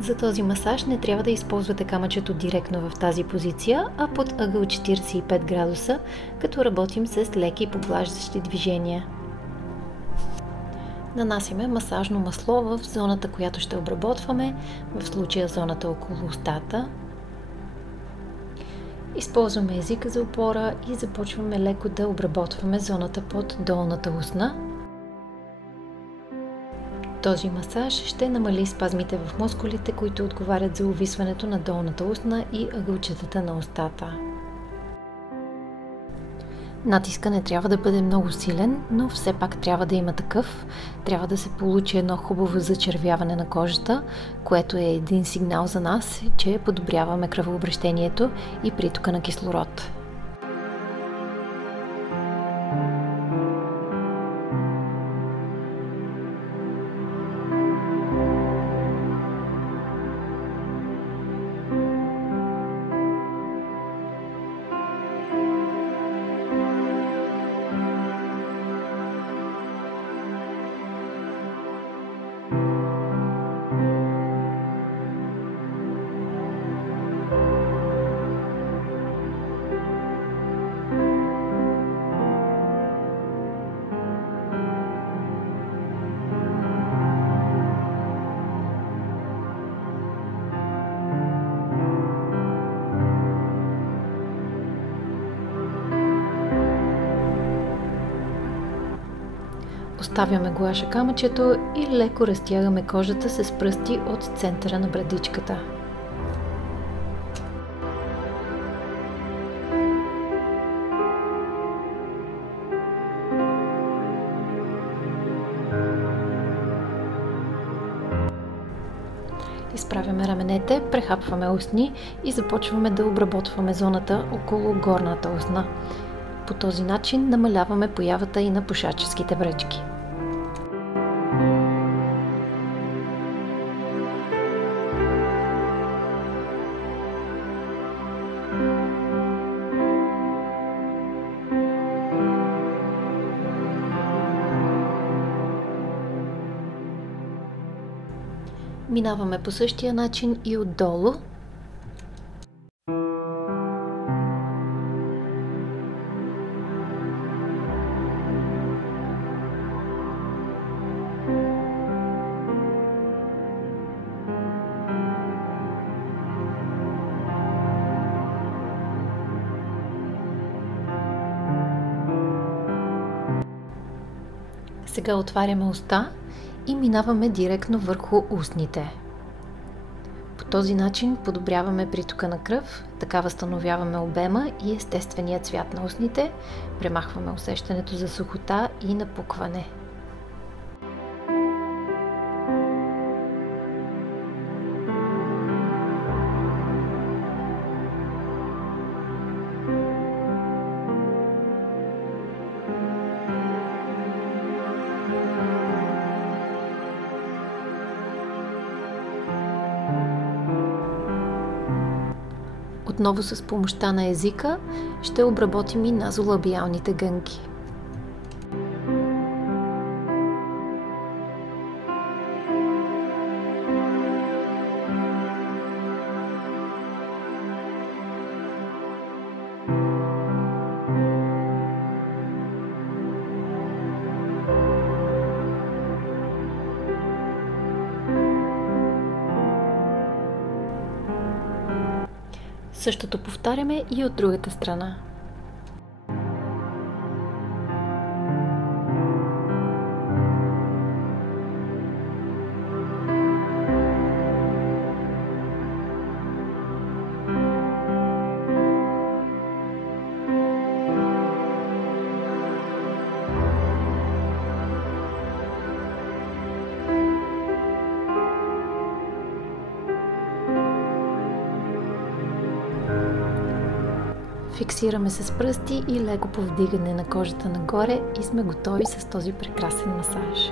За този масаж не трябва да използвате камъчето директно в тази позиция, а под ъгъл 45 градуса, като работим с леки поглаждащи движения. Нанасяме масажно масло в зоната, която ще обработваме, в случая зоната около устата. Използваме езика за опора и започваме леко да обработваме зоната под долната устна. Този масаж ще намали спазмите в мускулите, които отговарят за увисването на долната устна и ъгълчетата на устата. Натиска не трябва да бъде много силен, но все пак трябва да има такъв. Трябва да се получи едно хубаво зачервяване на кожата, което е един сигнал за нас, че подобряваме кръвообращението и притока на кислород. Оставяме глаша камъчето и леко разтягаме кожата с пръсти от центъра на брадичката. Изправяме раменете, прехапваме устни и започваме да обработваме зоната около горната устна. По този начин намаляваме появата и на пушаческите бръчки. Минаваме по същия начин и отдолу. Сега отваряме уста и минаваме директно върху устните. По този начин подобряваме притока на кръв, така възстановяваме обема и естествения цвят на устните, премахваме усещането за сухота и напукване. Отново с помощта на езика ще обработим и назолабиалните гънки. Същото повтаряме и от другата страна. Фиксираме се с пръсти и леко повдигане на кожата нагоре и сме готови с този прекрасен масаж.